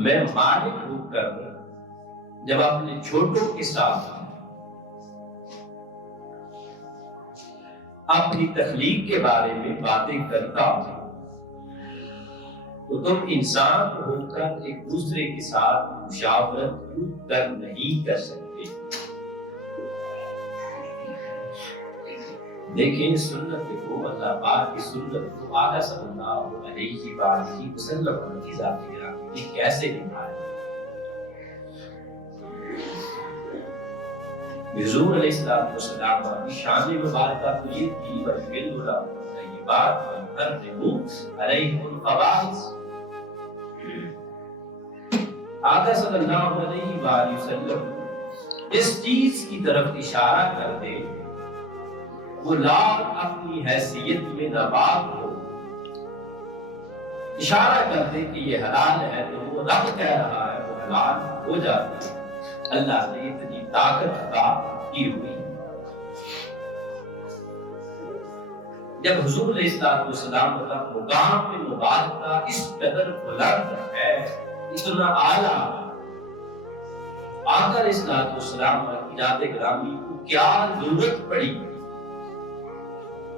تو میں مالک ہو کر جب اپنے چھوٹوں کے ساتھ اپنی تخلیق کے بارے میں باتیں کرتا ہوں تو تم انسان ہو کر ایک دوسرے کے ساتھ مشاورت کیوں کر نہیں کر سکتے؟ دیکھیں سنت کو، اللہ پاک کی سنت کو آقا صلی اللہ علیہ وآلہ وسلم کی ذات گرامی نے کیسے نبھایا؟ حضور علیہ السلام کی شان مبارکہ تو یہ تھی وَيُحِلُّ لَهُمُ الطَّيِّبَاتِ وَيُحَرِّمُ عَلَيْهِمُ الْخَبَائِثَ۔ آقا صلی اللہ علیہ وآلہ وسلم اس چیز کی طرف اشارہ کر دے وہ لاکھ اپنی حیثیت میں ناپاک ہو، اشارہ کر دے کہ یہ حلال ہے تو وہ رب کہہ رہا ہے وہ حلال ہو جاتا ہے۔ اللہ نے اتنی طاقت عطا کی ہوئی۔ جب حضور علیہ السلام کا مقام میں مبارکہ اس قدر بلند ہے، اتنا اعلیٰ، آقا علیہ السلام کی ذات گرامی کو کیا ضرورت پڑی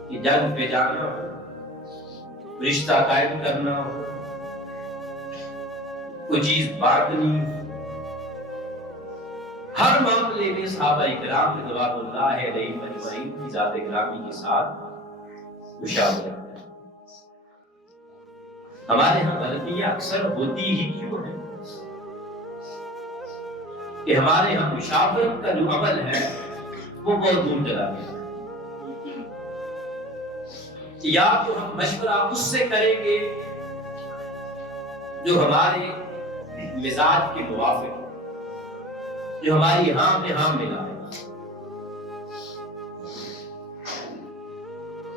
کہ جنگ پہ جانا ہو، رشتہ قائم کرنا ہو، کوئی چیز بانٹنی ہو، ہر معاملے میں صحابہ کرام رضوان اللہ علیہم اجمعین کی ذات گرامی کے ساتھ مشاورت ہے۔ ہمارے ہاں غلطیاں اکثر ہوتی ہی کیوں ہے کہ ہمارے ہاں مشاورت کا جو عمل ہے وہ بہت دور چلا گیا، یا تو ہم مشورہ اس سے کریں گے جو ہمارے مزاج کے موافق، جو ہماری ہاں میں ہاں ملا ہے۔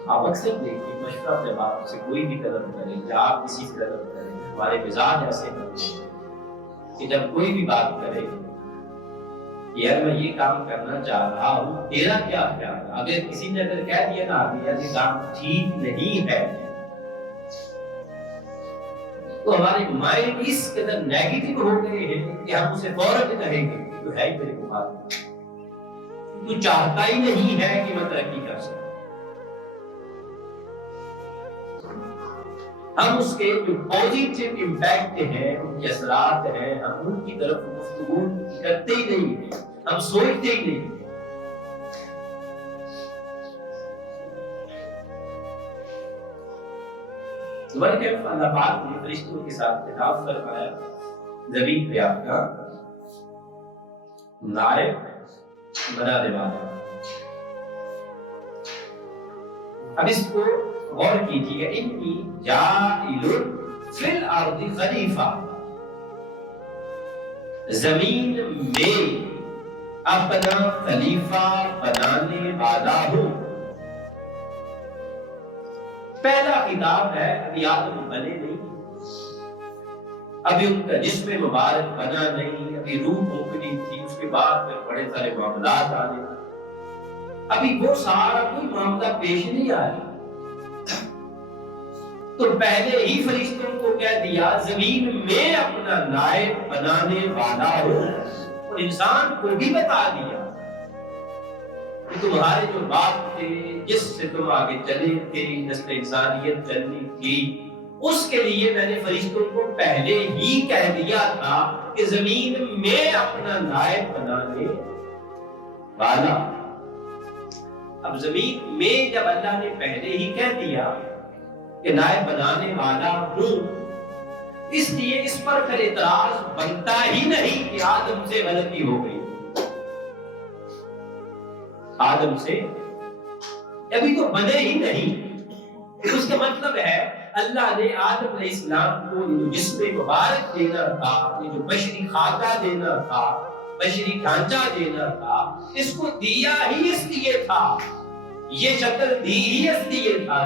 آپ اکثر دیکھیں مشورہ اپنے بات سے کوئی بھی قدم کریں یا آپ کسی بھی قدم کریں، ہمارے مزاج ایسے کرتے ہیں کہ جب کوئی بھی بات کرے یار میں یہ کام کرنا چاہ رہا ہوں، تیرا کیا خیال ہے؟ اگر کسی نے اگر کہہ دیا نا یہ کام ٹھیک نہیں ہے تو ہمارے مائنڈ اس قدر نیگیٹو ہو گئے ہیں کہ ہم اسے فوراً کہیں گے تو ہے ہی میرے کو بات، تو چاہتا ہی نہیں ہے کہ میں ترقی کر سکوں۔ ہم اس کے جو پوزیٹیو امپیکٹ ہیں، ان کے اثرات ہیں، ہم ان کی طرف گفتگو کرتے ہی نہیں ہیں، ہم سوچتے ہی نہیں ہیں۔ بلکہ اللہ پاک نے فرشتوں کے ساتھ خطاب فرمایا زمین پہ آپ کا نائب بنا دے والا۔ اب اس کو غور کیجیے، انی جاعل فی الارض خلیفہ، زمین میں اپنا خلیفہ بنانے والا ہوں۔ پہلا خطاب ہے، ابھی آدم بنے نہیں، ابھی ان کا جسم مبارک بنا نہیں، ابھی روح موکلی تھی، اس کے بعد پھر بڑے سارے معاملات آنے، ابھی وہ سارا کوئی معاملہ پیش نہیں آیا، تو پہلے ہی فرشتوں کو کہہ دیا زمین میں اپنا نائب بنانے والا ہوں، اور انسان کو بھی بتا دیا کہ تمہارے جو باپ تھے جس سے تم آگے چلے تھے، نسل انسانیت چلنی تھی، اس کے لیے میں نے فرشتوں کو پہلے ہی کہہ دیا تھا کہ زمین میں اپنا نائب بنانے والا۔ اب زمین میں جب اللہ نے پہلے ہی کہہ دیا کہ نائب بنانے والا ہوں، اس لیے اس پر پھر اعتراض بنتا ہی نہیں کہ آدم سے غلطی ہو گئی، آدم سے ابھی تو بنے ہی نہیں۔ اس کا مطلب ہے اللہ نے آدم علیہ السلام کو یہ جو جسم مبارک دینا تھا، یہ جو بشری خاکہ دینا تھا، بشری ڈھانچہ دینا تھا، اس کو دیا ہی اس لیے تھا، یہ شکل دی ہی اس لیے تھا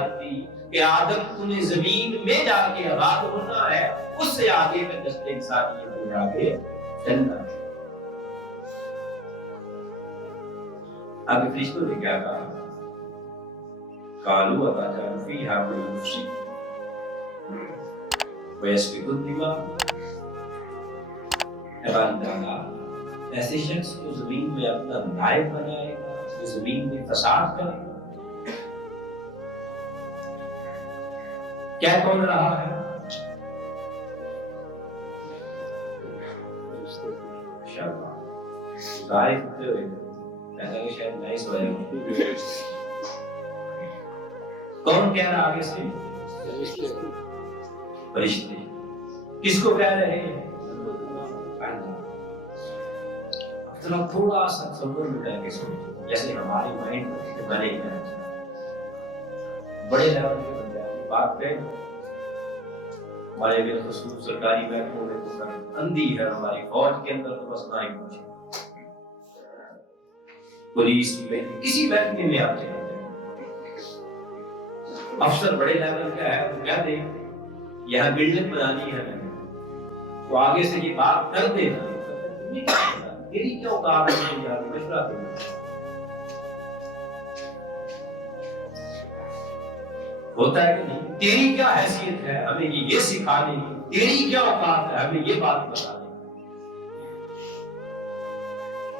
کہ آدم تمہیں زمین میں جا کے آباد ہونا ہے، اس سے آگے پھر نسل انسانیت میں آگے چلنا ہے۔ اب فرشتوں نے کیا کہا؟ قالوا اتجعل فيها من يفسد ويسفك الدماء باری تعالیٰ ایسے شخص کو زمین میں اپنا نائب بنائے گا جو زمین میں فساد کرے گا؟ کیا کون رہا ہے؟ کون کہہ رہا آگے سے؟ فرشتے۔ کس کو کہہ رہے ہیں؟ اب تھوڑا سا تصور میں کر کے سوچو، جیسے ہمارے مائنڈ بنے گئے بڑے لیول کے بندے بات پہ ہمارے بالخصوص سرکاری محکموں میں تو اندھی ہے، ہماری فوج کے اندر تو بس نہ ہی پوچھے، پولیس میں کسی محکمے میں آتے ہیں افسر بڑے لیول کا ہے، وہ کیا دے یہاں بلڈنگ بنانی ہے تو آگے سے یہ بات کر دینا تیری کیا اوقات ہے یار مشورہ کرنا ہوتا ہے کہ نہیں؟ تیری کیا حیثیت ہے ہمیں یہ سکھانے کی، تیری کیا اوقات ہے ہمیں یہ بات بتانے کی؟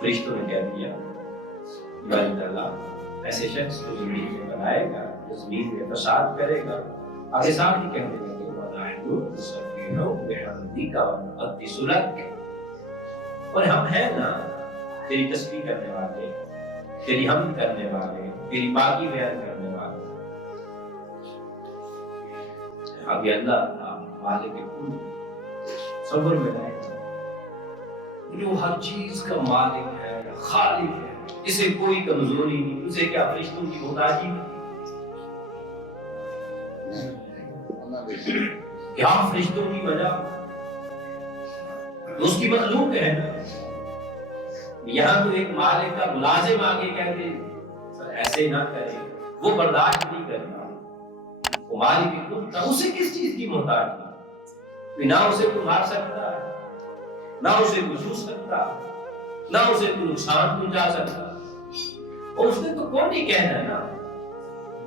فرشتوں نے کہہ دیا والد اللہ ایسے شخص کو زمین میں بنائے گا جو زمین میں فساد کرے گا، آگے ساتھ ہی کہنے لگے اور ہم ہیں نا تیری تسبیح کرنے والے، تیری حمد کرنے والے، تیری پاکی بیان کرنے والے۔ اب یہ اللہ مالک کل صبر میں رہے جو ہر چیز کا مالک ہے، خالق ہے، اسے کوئی کمزوری نہیں، اسے کیا فرشتوں کی محتاجی کیا فرشتوں کی وجہ اس کی مخلوق ہے نا۔ یہاں تو ایک مالک کا ملازم آگے کہتے سر ایسے نہ کرے، وہ برداشت نہیں کرتا، وہ مالک کی خود تھا، اسے کس چیز کی محتاج ہے؟ نہ اسے کوئی مار سکتا ہے، نہ اسے کوئی چھو سکتا، نہ اسے کوئی نقصان پہنچا سکتا، اور اس نے تو کون نہیں کہنا ہے نا،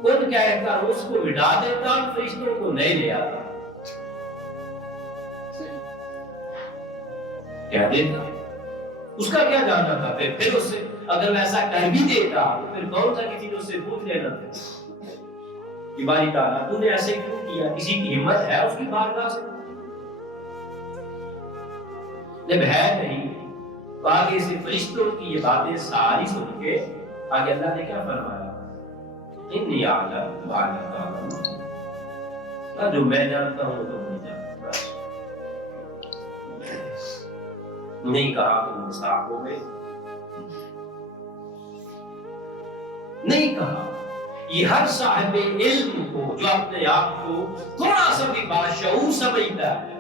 کون کہتا اس کو ہٹا دیتا فرشتوں کو نہیں لے آتا، کہہ دیتا اس کا کیا جاننا تھا؟ پھر اس سے اگر ویسا کر بھی دیتا پھر کون سا کسی نے اس سے پوچھ لینا تھا کہ باری تعالیٰ تو نے ایسے کیوں کیا؟ کسی کی ہمت ہے اس کی بارگاہ سے؟ جب ہے نہیں تو آگے سے فرشتوں کی یہ باتیں ساری سن کے آگے اللہ نے کیا فرمایا؟ انی اعلم ما لا تعلمون، جو میں جانتا ہوں تو نہیں جانتا۔ نہیں کہا تم مستحق ہو گئے، نہیں کہا یہ ہر صاحب علم کو جو اپنے آپ کو تھوڑا سا بھی باشعور سمجھتا ہے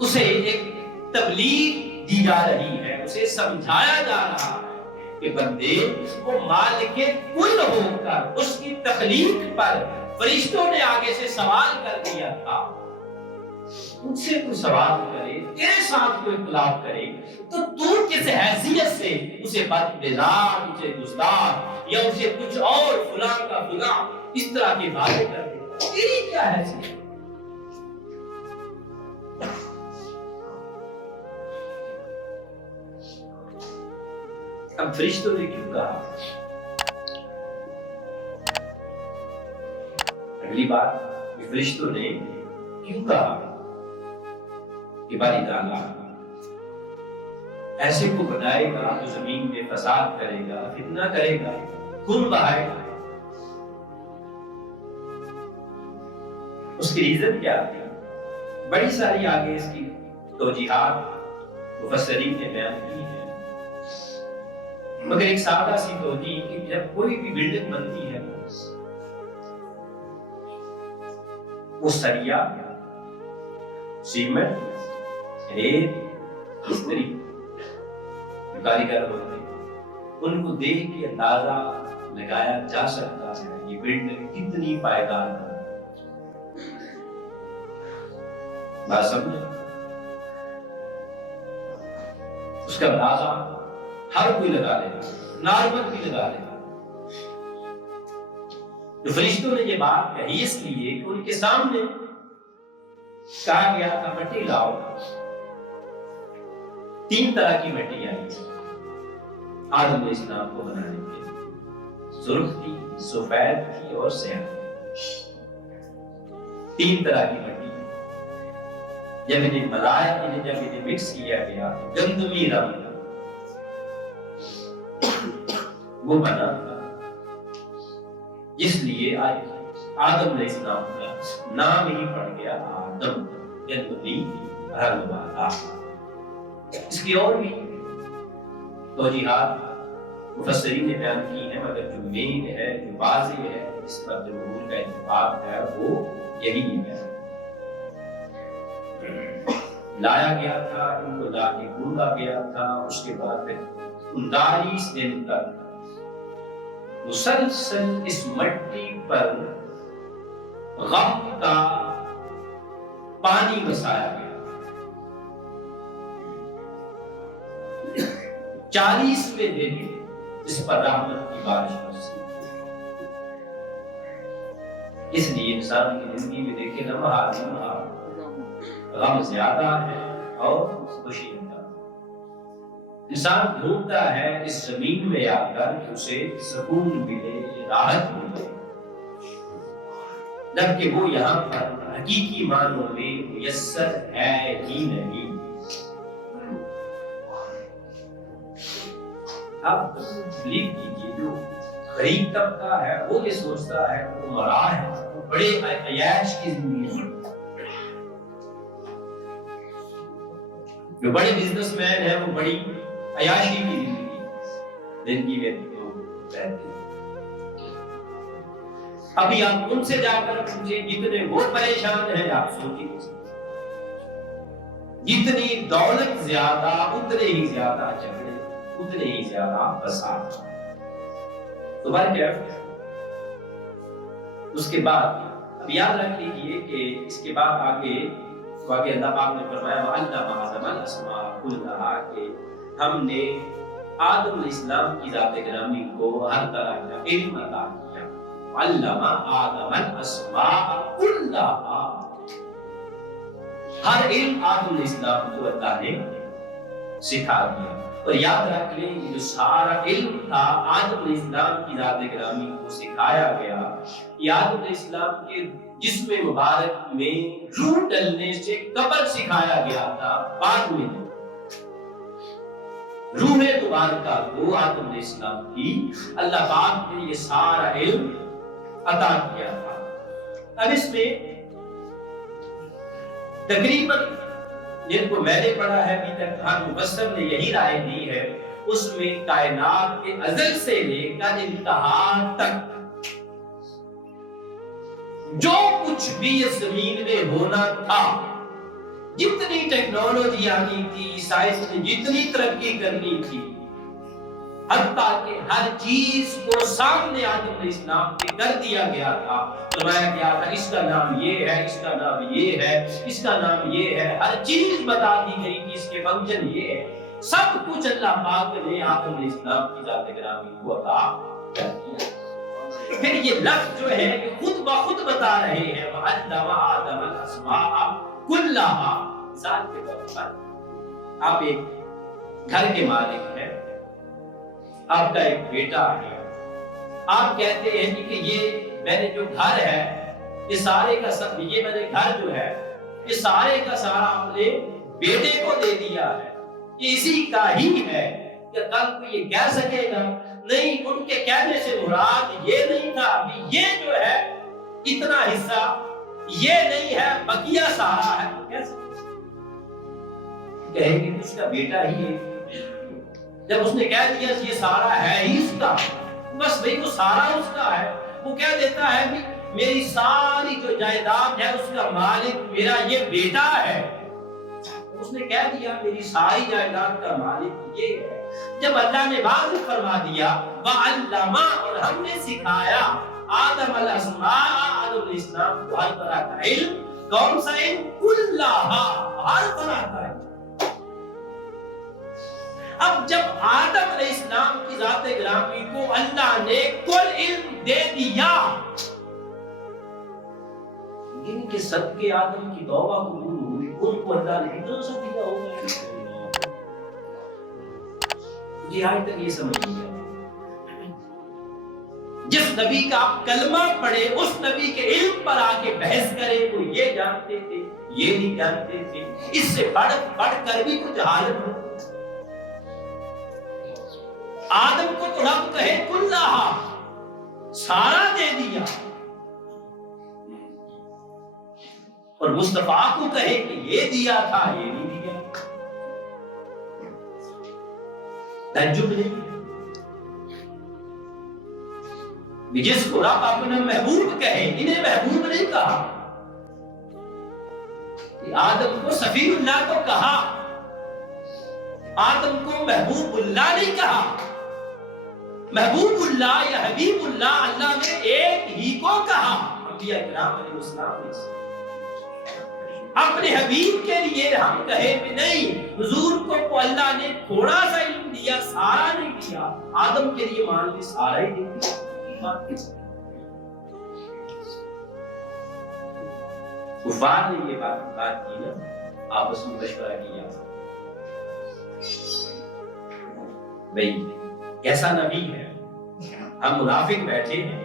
اسے ایک تبلیغ دی جا رہی ہے، اسے سمجھایا جا رہا ہے کہ بندے وہ مالک کل ہو کر اس کی تخلیق پر فرشتوں نے آگے سے سوال کر دیا تھا، ان سے کوئی سوال کرے، تیرے ساتھ کوئی اختلاف کرے تو کس حیثیت سے اسے بدنظام، اسے گستاخ یا اسے کچھ اور فلاں کا فلاں اس طرح کی باتیں کر دے؟ تیری کیا حیثیت؟ اب فرشتوں نے کیوں کہا؟ اگلی بات فرشتوں نے کیوں کہا کہ باری تعالیٰ ایسے کو بنائے گا جو زمین میں فساد کرے گا، فتنہ کرے گا، خون بہائے گا؟ اس کی ریزن کیا تھی؟ بڑی ساری آگے اس کی توجیحات مفسرین نے بیان کی ہیں، مگر ایک سادہ سی توجیہ کہ جب کوئی بھی بلڈنگ بنتی ہے وہ سریا، سیمنٹ، ریت، مستری کاریگر ہوتے ہیں، ان کو دیکھ کے اندازہ لگایا جا سکتا ہے یہ بلڈنگ کتنی پائیدار ہے۔ بات سمجھے؟ اس کا اندازہ ہر کوئی لگا لے گا، نارمل بھی لگا لے گا۔ تو فرشتوں نے یہ بات کہی اس لیے کہ ان کے سامنے کہا گیا تھا مٹی لاؤ، 3 طرح کی مٹی آئی آدم علیہ السلام کو بنانے کے لیے، سرخ تھی، سفید تھی اور سیاہ تھی۔ 3 طرح کی مٹی جب انہیں ملایا، جب انہیں مکس کیا گیا، گندمی رنگ وہ بنا، اس لیے آج آدم علیہ السلام کا نام ہی پڑ گیا آدم، گندمی رنگ والا۔ اس کی اور بھی توجیحات مفسرین نے بیان کی ہیں، مگر جو مین ہے، جو واضح ہے، اس پر جمہور کا اتفاق ہے، وہ یہی ہے۔ لایا گیا تھا، ان کو لا کے ڈھونڈا گیا تھا، اس کے بعد 39 دن تک مسلسل اس مٹی پر غم کا پانی بسایا گیا۔ 40ویں دن اس پر رحمت کی بارش برسی۔ اس لیے انسان کی زندگی میں دیکھیں لمحہ غم زیادہ ہے اور خوشی زیادہ۔ انسان ڈھونڈتا ہے اس زمین میں آ کر کہ اسے سکون ملے، راحت ملے، جبکہ وہ یہاں پر حقیقی معنوں میں میسر ہے ہی نہیں۔ اب بلیو کیجیے، جو غریب طبقہ ہے وہ یہ سوچتا ہے وہ مرا ہے، وہ بڑے عیاش کی زندگی ہے، جو بڑے بزنس مین ہے وہ بڑی عیاشی کی زندگی میں رہتے ہیں۔ ابھی آپ ان سے جا کر پوچھیں جتنے وہ پریشان ہیں، آپ سوچیں جتنی دولت زیادہ اتنے ہی زیادہ جھگڑے، اتنے ہی زیادہ فساد۔ تو برکیف اس کے بعد اب یاد رکھ لیجئے کہ اس کے بعد آگے اللہ پاک نے فرمایا وَعَلَّمَ آدَمَ الْأَسْمَاءَ كُلَّهَا، کہ ہم نے آدم علیہ السلام کی ذات گرامی کو ہر طرح کا علم عطا کیا۔ وَعَلَّمَ آدَمَ الْأَسْمَاءَ كُلَّهَا، ہر علم آدم علیہ السلام کو اللہ نے سکھا دیا۔ اور یاد رکھ لیں کہ جو سارا علم تھا آدم علیہ السلام کی ذات گرامی کو سکھایا گیا، یہ آدم علیہ السلام کے جسم مبارک میں روح ڈلنے سے قبل سکھایا گیا تھا، بعد میں روح مبارکہ کو آدم علیہ السلام کی اللہ پاک نے یہ سارا علم عطا کیا تھا۔ اب اس میں تقریباً جن کو میں نے پڑھا ہے ابھی تک ہر مفسر نے یہی رائے دی ہے، اس میں کائنات کے ازل سے لے کر انتہا تک جو کچھ بھی اس زمین میں ہونا تھا، جتنی ٹیکنالوجی آنی تھی، سائنس نے جتنی ترقی کرنی تھی، حتیٰ کہ ہر چیز کو سامنے آدم علیہ السلام کے کر دیا گیا تھا، فرمایا گیا تھا اس کا نام یہ ہے، اس کا نام یہ ہے، اس کا نام یہ ہے، ہر چیز بتا دی گئی کہ اس کے فنکشن یہ ہے۔ سب کچھ اللہ پاک نے آدم علیہ السلام کی ذات گرامی کو عطا کر دیا۔ پھر یہ لفظ جو ہے کہ خود بخود بتا رہے ہیں وَعَلَّمَ آدَمَ الْأَسْمَاءَ كُلَّهَا۔ مثال کے طور پر آپ ایک گھر کے مالک ہیں، آپ کا ایک بیٹا ہے، آپ کہتے ہیں کہ یہ میں نے جو گھر ہے یہ سارے کا سب، یہ میں نے گھر جو ہے یہ سارے کا سارا اپنے بیٹے کو دے دیا ہے، یہ اسی کا ہی ہے، کیا کل کو یہ کہہ سکے گا؟ نہیں، ان کے کہنے سے مراد یہ نہیں تھا کہ یہ جو ہے اتنا حصہ یہ نہیں ہے، بقیہ سارا ہے، کہہ سکتے کہیں گے کہ اس کا بیٹا ہی ہے۔ جب اس نے کہہ دیا یہ سارا ہے ہی اس کا، بس بھئی وہ سارا اس کا ہے، وہ کہہ دیتا ہے کہ میری ساری جو جائیداد ہے اس کا مالک میرا یہ بیٹا ہے۔ اس نے کہہ دیا میری ساری جائیداد کا مالک یہ ہے۔ جب اللہ نے واضح فرما دیا وَعَلَّمَ، اور ہم نے سکھایا آدم الاسماء، آدم علیہ السلام کو ہر طرح کا علم، کون سا علم؟ کلھا، ہر طرح کا علم۔ اب جب آدم علیہ السلام کی ذات گرامی کو اللہ نے کل علم دے دیا، جن کے صدقے آدم کی توبہ قبول ہوئی ان کو اللہ نے اتنا سا دیا ہوگا، یہ آج تک یہ سمجھ نہیں آیا۔ جس نبی کا آپ کلمہ پڑھے اس نبی کے علم پر آ کے بحث کرے، وہ یہ جانتے تھے یہ نہیں جانتے تھے، اس سے بڑھ کر بھی کچھ حالت ہو۔ آدم کو تو رب کہے کلھا، سارا دے دیا، اور مصطفیٰ کو کہے کہ یہ دیا تھا یہ نہیں دیا، تعجب نہیں ہے۔ جس کو رب اپنا محبوب کہے، انہیں محبوب نہیں کہا۔ آدم کو صفی اللہ تو کہا، آدم کو محبوب اللہ نہیں کہا۔ محبوب اللہ یا حبیب اللہ، اللہ نے ایک ہی کو کہا۔ انبیاء کرام علیہ السلام نے اپنے حبیب کے لیے ہم کہے کہ نہیں، حضور کو اللہ نے تھوڑا سا علم دیا، سارا نہیں دیا۔ آدم کے لیے مان لی سارا ہی دیا۔ کفار نے یہ بات کی نا، آپس میں مشورہ کیا، بھئی کیسا نبی ہے، ہم منافق بیٹھے ہیں،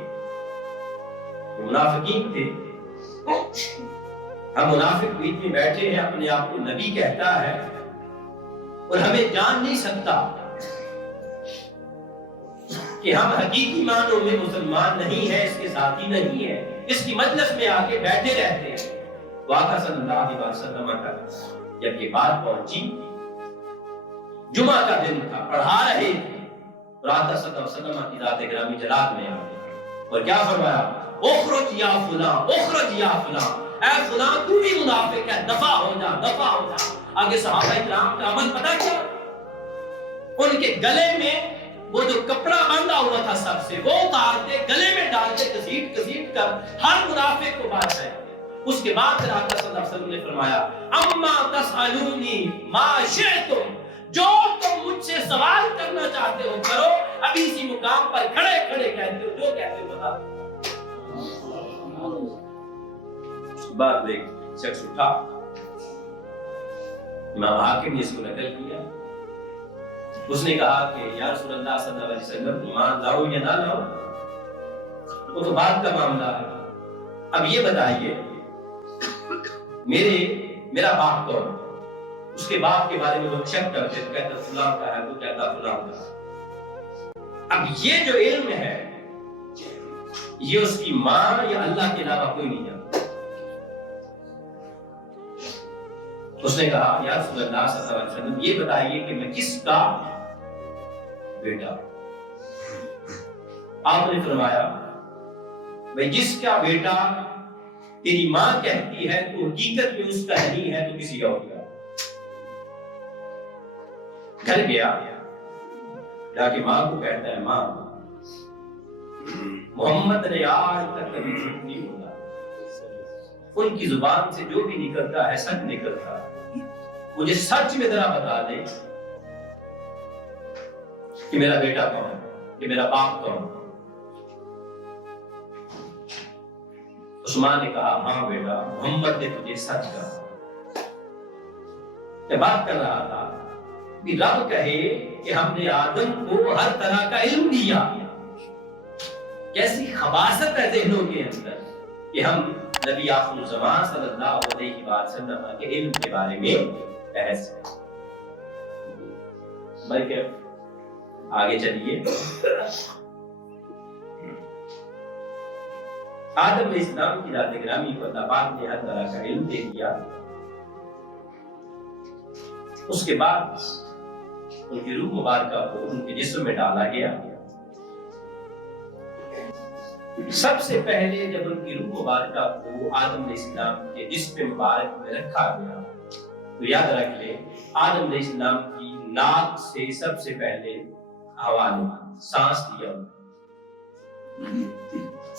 منافقین تھے، ہم منافق بیچ میں بیٹھے ہیں، اپنے آپ کو نبی کہتا ہے اور ہمیں جان نہیں سکتا کہ ہم حقیقی معنوں میں مسلمان نہیں ہیں، اس کے ساتھی نہیں ہیں، اس کی مجلس میں آ کے بیٹھے رہتے ہیں۔ تو آقا صلی اللہ علیہ وسلم کا جب یہ بات پہنچی، جمعہ کا دن تھا، پڑھا رہے تھے، اور آقا صلی اللہ علیہ وسلم کی ذات گرامی جلال میں آ گئے اور کیا فرمایا؟ اخرج یا فلاں، اخرج یا فلاں، اے فلاں تو بھی منافق ہے، دفع ہو جا، دفع ہو جا۔ آگے صحابہ کرام کا عمل پتہ کیا؟ ان کے گلے میں وہ جو کپڑا باندھا ہوا تھا سب سے، وہ اتارتے، گلے میں ڈالتے، گھسیٹ کر ہر منافق کو باندھ رہے۔ اس کے بعد پھر آقا صلی اللہ علیہ وسلم نے فرمایا، اما تسألونی ما شئتم، جو تم مجھ سے سوال کرنا چاہتے ہو کرو، ابھی اسی مقام پر کھڑے کھڑے کہتے ہو جو کہتے ہو بتا دو۔ بعد ایک شخص اٹھا، امام حاکم نے اس کو نقل کیا، اس نے کہا کہ یا رسول اللہ صلی اللہ علیہ وسلم، ایمان لاؤ یا نہ لاؤ وہ تو بات کا معاملہ ہے، اب یہ بتائیے میرا باپ کون؟ اس کے باپ کے بارے میں لوگ شک کرتے تو کہتا فلاں کا ہے، تو کہتا فلاں کا۔ اب یہ جو علم ہے یہ اس کی ماں یا اللہ کے علاوہ کوئی نہیں جانتا۔ اس نے کہا یا رسول اللہ صلی اللہ علیہ وسلم یہ بتائیے کہ میں کس کا بیٹا؟ آپ نے فرمایا بھئی جس کا بیٹا تیری ماں کہتی ہے تو حقیقت میں اس کا نہیں ہے تو کسی اور کا۔ گھر گیا، جا کے ماں کو کہتا ہے ماں محمد نے آج تک کبھی جھوٹ نہیں بولا، ان کی زبان سے جو بھی نکلتا ہے سچ نکلتا ہے، مجھے سچ میں ذرا بتا دے کہ میرا بیٹا کون ہے، کہ میرا باپ کون ہے۔ عثمان نے کہا ہاں بیٹا، محمد نے تجھے سچ کہا۔ میں بات کر رہا تھا کہ رب کہے کہ ہم نے آدم کو ہر طرح کا علم دیا، کیسی خباثت ہے ذہنوں کے اندر کہ ہم نبی آخر الزمان صلی اللہ علیہ وسلم کے علم کے بارے میں بحث کریں۔ بلکہ آگے چلیے، آدم علیہ السلام کی ذات گرامی کو اللہ پاک نے ہر طرح کا علم دے دیا۔ اس کے بعد ان کی روح مبارکہ کو ان کے جسم میں ڈالا گیا۔ سب سے پہلے جب ان کی روح مبارکہ کو آدم علیہ السلام کے جسم مبارک میں رکھا گیا تو یاد رکھ لیں آدم علیہ السلام کی ناک سے سب سے پہلے ہوا نے سانس لیا،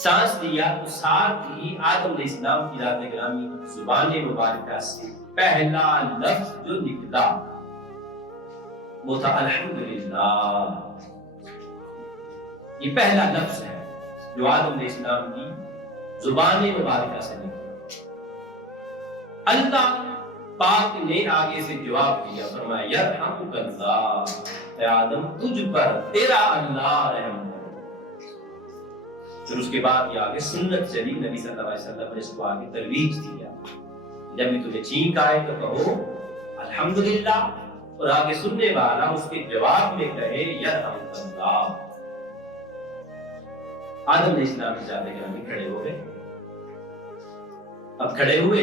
سانس لیا تو ساتھ ہی آدم علیہ السلام کی ذات گرامی زبان مبارکہ سے پہلا لفظ جو نکلا وہ تھا الحمدللہ۔ یہ پہلا لفظ ہے جو آدم علیہ السلام کی زبان مبارکہ سے نکلا۔ اللہ پاک نے آگے سے جواب دیا، فرمایا یرحمک اللہ، اے آدم تجھ پر تیرا اللہ رحم کرے. پھر اس کے بعد یہ آگے سنت چلی، نبی صلی اللہ علیہ وسلم نے اس کو آگے ترویج دیا. جب بھی تمہیں چھینک آئے تو کہو الحمدللہ، اور آگے سننے والا اس کے جواب میں کہے یرحمک اللہ. آدم علیہ السلام جاتے گرامی کھڑے ہو گئے. اب کھڑے ہوئے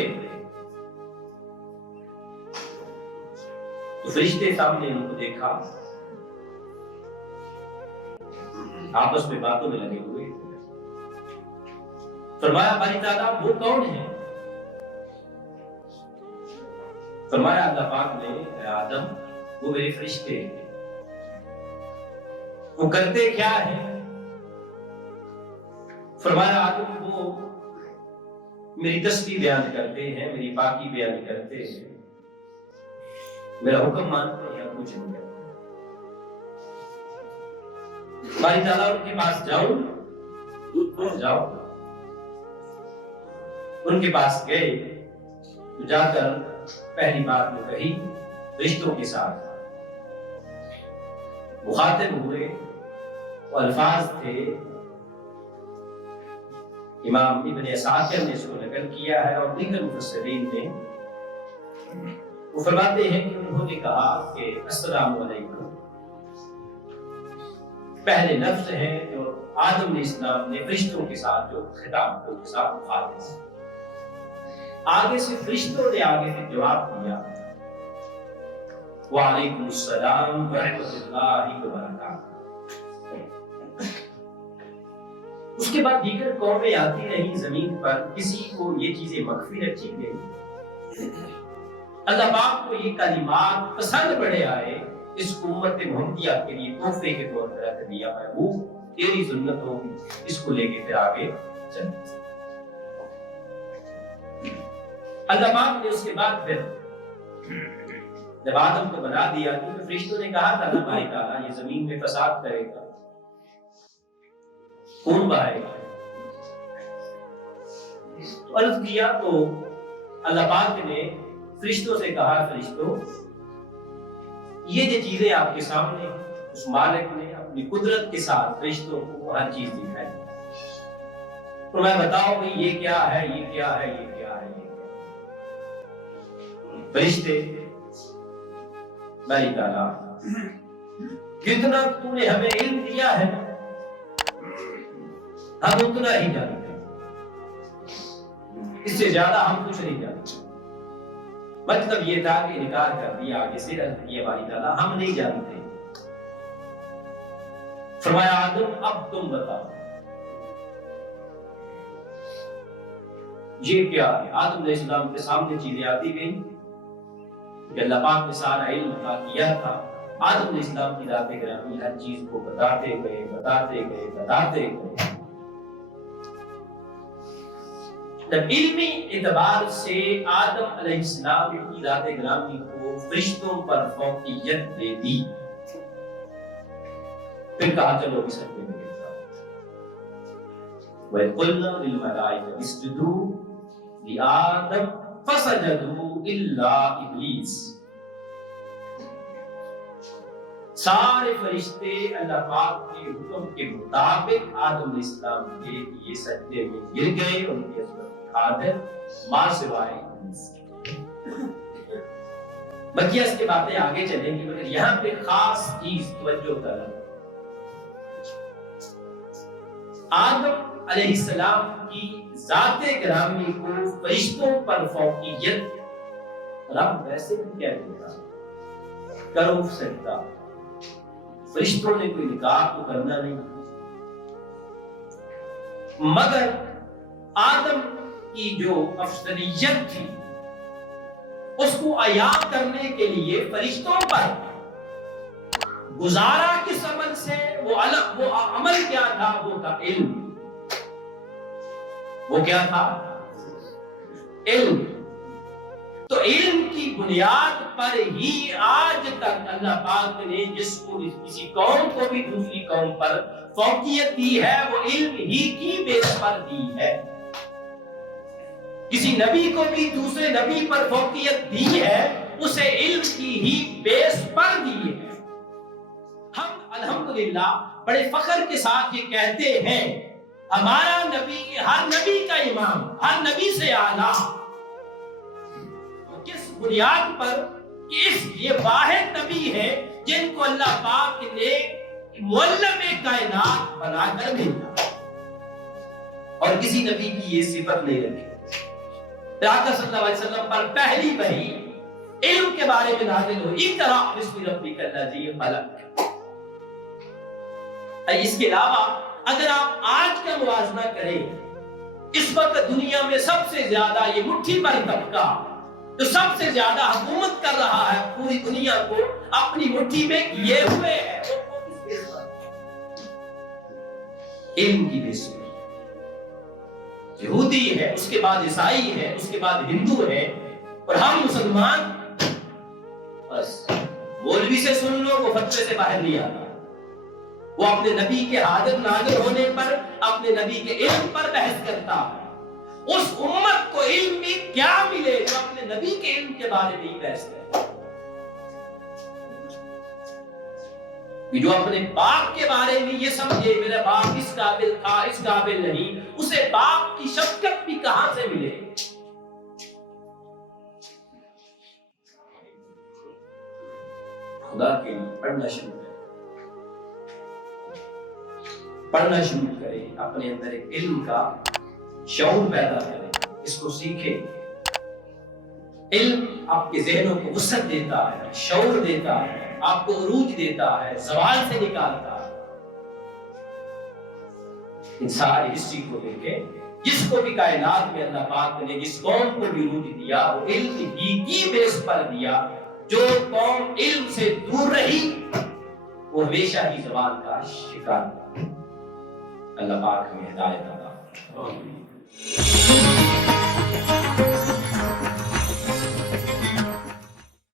تو فرشتے سامنے ان کو دیکھا، آپس میں باتوں میں لگے ہوئے. فرمایا باری تعالیٰ وہ کون ہے؟ فرمایا اللہ پاک نے اے آدم وہ میرے فرشتے ہیں. وہ کرتے کیا ہیں؟ فرمایا آدم وہ میری تسبیح بیان کرتے ہیں، میری پاکی بیان کرتے ہیں، میرا حکم مانتے ہیں، کچھ نہیں کرتے. باری تعالیٰ ان کے پاس جاؤ. ان کے پاس گئے تو جا کر پہلی بات وہ کہی رشتوں کے ساتھ مخاطب ہوئے. وہ الفاظ تھے، امام ابن اساکر نے اس کو نقل کیا ہے اور دیگر مفسرین نے. وہ فرماتے ہیں کہ انہوں نے کہا کہ السلام علیکم پہلے لفظ ہیں جو آدم علیہ السلام نے فرشتوں کے ساتھ جو خطاب کے ساتھ مخاطب ہے. آگے سے فرشتوں نے آگے سے جواب دیا وعلیکم السلام ورحمۃ اللہ وبرکاتہ. اس کے بعد دیگر قومیں آتی رہی زمین پر، کسی کو یہ چیزیں مخفی رکھی گئی. اللہ پاک کو یہ کلمات پسند پڑے آئے، اس امت محمدیہ کے لیے تحفے کے طور پر رکھ دیا ہے. وہ تیری سنت ہوگی، اس کو لے کے پھر آگے چلیں. اللہ پاک نے اس کے بعد پھر جب آدم کو بنا دیا تو فرشتوں نے کہا تھا اللہ تعالیٰ یہ زمین میں فساد کرے گا، خون بہائے گا. تو عرض کیا تو اللہ پاک نے فرشتوں سے کہا فرشتوں یہ جو چیزیں آپ کے سامنے اس مالک نے اپنی قدرت کے ساتھ فرشتوں کو ہر چیز دکھائی. تو میں بتاؤ بھائی یہ کیا ہے، یہ کیا ہے، یہ کیا ہے. فرشتے باری تعالیٰ جتنا تو نے ہمیں علم دیا ہے ہم اتنا ہی جانتے ہیں، اس سے زیادہ ہم کچھ نہیں جانتے. مطلب یہ تھا کہ انکار کر دیا آگے سے یہ باری تعالیٰ ہم نہیں جانتے. فرمایا آدم اب تم بتاؤ یہ کیا ہے. آدم علیہ السلام کے سامنے چیزیں آتی گئیں کہ اللہ پاک نے سارا علم عطا کیا تھا. آدم علیہ السلام کی ذات گرامی ہر چیز کو بتاتے گئے. جب علمی اعتبار سے آدم علیہ السلام کی ذات گرامی کو فرشتوں پر فوقیت دے دی، پھر کہا چلو اس حق میں میرے ساتھ. وَإِذْ قُلْنَا لِلْمَلَائِكَةِ اسْجُدُوا لِآدَمَ فَسَجَدُوا إِلَّا إِبْلِيسَ. سارے فرشتے اللہ پاک کے حکم کے مطابق آدم علیہ السلام کے لیے سجدے میں گر گئے. ان کی عظمت کی خاطر ماں سوائے ابلیس. بقیہ اس کی باتیں آگے چلیں گی، مگر یہاں پہ خاص چیز توجہ کرنا. آدم علیہ السلام کی ذات گرامی کو فرشتوں پر فوقیت رب ویسے بھی کیا دیتا کرو سکتا. فرشتوں نے کوئی نکاح تو کرنا نہیں، مگر آدم کی جو افضلیت تھی اس کو عیاں کرنے کے لیے فرشتوں پر گزارا کس عمل سے، وہ عمل کیا تھا؟ وہ تھا علم. وہ کیا تھا؟ علم. تو علم کی بنیاد پر ہی آج تک اللہ پاک نے جس کو کسی قوم کو بھی دوسری قوم پر فوقیت دی ہے وہ علم ہی کی بیس پر دی ہے. کسی نبی کو بھی دوسرے نبی پر فوقیت دی ہے اسے علم کی ہی بیس پر دی ہے. ہم الحمدللہ بڑے فخر کے ساتھ یہ کہتے ہیں ہمارا نبی ہر نبی کا امام، ہر نبی سے اعلیٰ۔ کس بنیاد پر؟ کہ یہ واحد نبی ہے جن کو اللہ پاک نے معلم کائنات بنا کر بھیجا، اور کسی نبی کی یہ صفت نہیں رکھی۔ آقا صلی اللہ علیہ وسلم پر پہلی وحی علم کے بارے میں نازل ہوئی، اقرا بسم ربک الذی خلق۔ اس کے علاوہ اگر آپ آج کا موازنہ کریں، اس وقت دنیا میں سب سے زیادہ یہ مٹھی پر طبقہ جو سب سے زیادہ حکومت کر رہا ہے پوری دنیا کو اپنی مٹھی میں کیے ہوئے ہے، علم کی بیس پر یہودی ہے، اس کے بعد عیسائی ہے، اس کے بعد ہندو ہے، اور ہم مسلمان بس مولوی سے سن لو وہ فتوے سے باہر نہیں آتا، وہ اپنے نبی کے حاضر ناظر ہونے پر اپنے نبی کے علم پر بحث کرتا ہے۔ اس امت کو علم بھی کیا ملے جو اپنے نبی کے علم کے بارے میں ہی بحث کرے، جو اپنے باپ کے بارے میں یہ سمجھے میرا باپ اس قابل تھا اس قابل نہیں، اسے باپ کی شفقت بھی کہاں سے ملے؟ خدا کے لیے پڑھنا شروع کریں، پڑھنا شروع کریں، اپنے اندر ایک علم کا شعور پیدا کریں، اس کو سیکھیں۔ علم آپ کے ذہنوں کو وسعت دیتا ہے، شعور دیتا ہے، آپ کو عروج دیتا ہے، زوال سے نکالتا ہے۔ ان ساری ہسٹری کو دیکھیں، جس کو بھی کائنات میں اللہ پاک نے جس قوم کو بھی عروج دیا وہ علم ہی کی بیس پر دیا۔ جو قوم علم سے دور رہی وہ ہمیشہ ہی زوال کا شکار۔ اللہ پاک ہمیں ہدایت عطا فرمائے۔